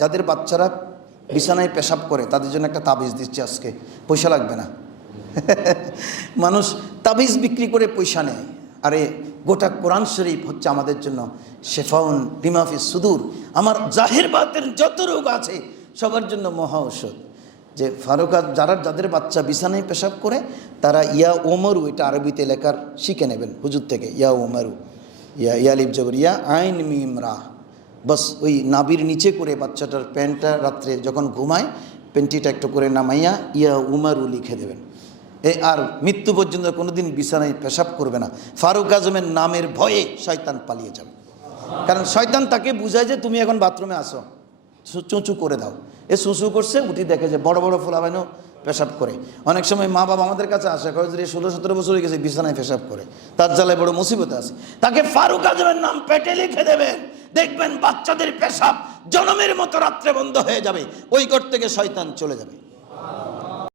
যাদের বাচ্চারা বিছানায় পেশাব করে তাদের জন্য একটা তাবিজ দিচ্ছে আজকে, পয়সা লাগবে না। মানুষ তাবিজ বিক্রি করে পয়সা নেয়। আরে গোটা কোরআন শরীফ হচ্ছে আমাদের জন্য শেফাউন লিমাফিস সুদূর, আমার জাহির বাতের যত রোগ আছে সবার জন্য মহা ঔষধ। যে ফারুকা যাদের বাচ্চা বিছানায় পেশাব করে তারা ইয়া ওমরু, এটা আরবিতে লেখার শিখে নেবেন হুজুর থেকে। ইয়া ওমরু, ইয়ালিফ জবর ইয়া আইন মিম রা, বস ওই নাবির নিচে করে বাচ্চাটার প্যান্টটা রাত্রে যখন ঘুমায় প্যান্টিটা একটু করে নামাইয়া ইয়া উমারু লিখে দেবেন। আর মৃত্যু পর্যন্ত কোনোদিন বিছানায় পেশাব করবে না। ফারুক আজমের নামের ভয়ে শয়তান পালিয়ে যাবে, কারণ শয়তান তাকে বুঝায় যে তুমি এখন বাথরুমে আসো, চুঁচু করে দাও। এ চুঁচু করছে, উঠি দেখে যে বড় বড় ফুলাবাইনও পেশাব করে। অনেক সময় মা বাবা আমাদের কাছে আসে, কয় যে 16-17 বছর হয়ে গেছে বিছানায় পেশাব করে, তার জ্বালায় বড় মুসিবতে আছে। তাকে ফারুক আজমের নাম পেটে লিখে দেবেন, দেখবেন বাচ্চাদের পেশাব জনমের মতো রাত্রে বন্ধ হয়ে যাবে, ওই ঘর থেকে শয়তান চলে যাবে।